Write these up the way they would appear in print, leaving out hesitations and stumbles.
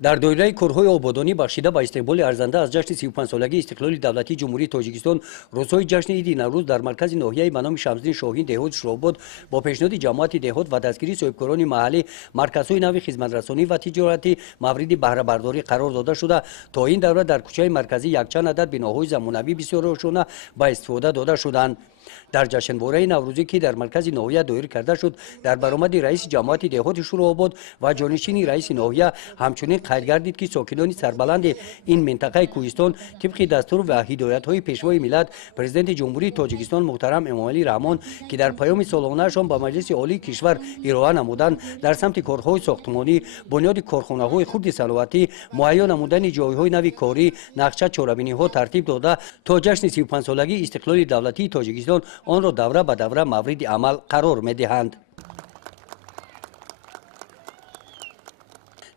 дар доираи корҳои ободонӣ бахшида ба истиқболи арзанда аз ҷашни 35-солагии истиқлоли давлатии ҷумҳурии тоҷикистон рӯзҳои ҷашни иди наврӯз дар маркази ноҳияи ба номи Шамсиддин Шоҳин деҳоти Шуробод бо пешниҳоди ҷамоати деҳот ва дастгирии соҳибкорони маҳаллӣ марказҳои нави хизматрасонӣ ва тиҷорати мавриди баҳрабардорӣ қарор дода шуда, то ин давра дар кӯчаи марказӣ якчанд адад биноҳои замонавӣ бисёрошона ба истифода дода шуданд. дар ҷашнвораи наврӯзӣ ки дар маркази ноҳия доир карда шуд, дар баромади раиси ҷамоати деҳоти Шурообод ва ҷонишини раиси ноҳия ҳамчунин қайд гардид ки сокинони сарбаланди ин минтақаи кӯҳистон тибқи дастур ва ҳидоятҳои пешвои миллат президенти ҷумҳурии тоҷикистон муҳтарам Эмомалӣ Раҳмон ки дар паёми солонаашон ба маҷлиси олии кишвар ироа намуданд, дар самти корҳои сохтмонӣ, бунёди корхонаҳои хурди саноатӣ, муайё намудани ҷойҳои нави корӣ, нақша чорабиниҳо тартиб дода то ҷашни 35-солагии истиқлоли давлатии тоҷикистон онро давра ба давра мавриди амал қарор медиҳанд.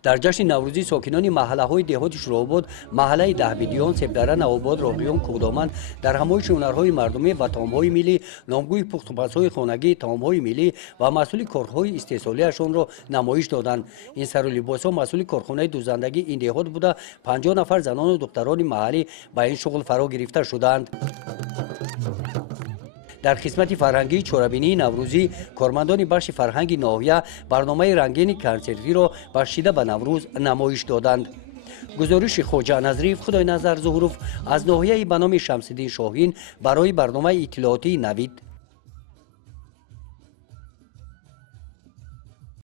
дар ҷашни наврӯзӣ сокинони маҳаллаҳои деҳоти Шурообод, маҳаллаи Даҳбидиён, Себдара, Навобод, Роғиён, Кӯдоманд дар ҳамоиши ҳунарҳои мардумӣ ва таомҳои миллӣ, номгӯи пухтупазҳои хонагӣ, таомҳои миллӣ ва масъули корҳои истеҳсолиашонро намоиш доданд. Ин сарулибосҳо масъули корхонаи дузандагии ин деҳот буда 50 нафар занону духтарони маҳаллӣ ба ин шуғл фаро гирифта шуданд. дар хизмати фарҳангии чорабинии наврӯзӣ кормандони бахши фарҳанги ноҳия барномаи рангини консертиро бахшида ба Наврӯз намоиш доданд. гузориши хоҷа Назриев Худойназар Зуҳуров аз ноҳияи ба номи Шамсиддин Шоҳин барои барномаи иттилоотии Навид.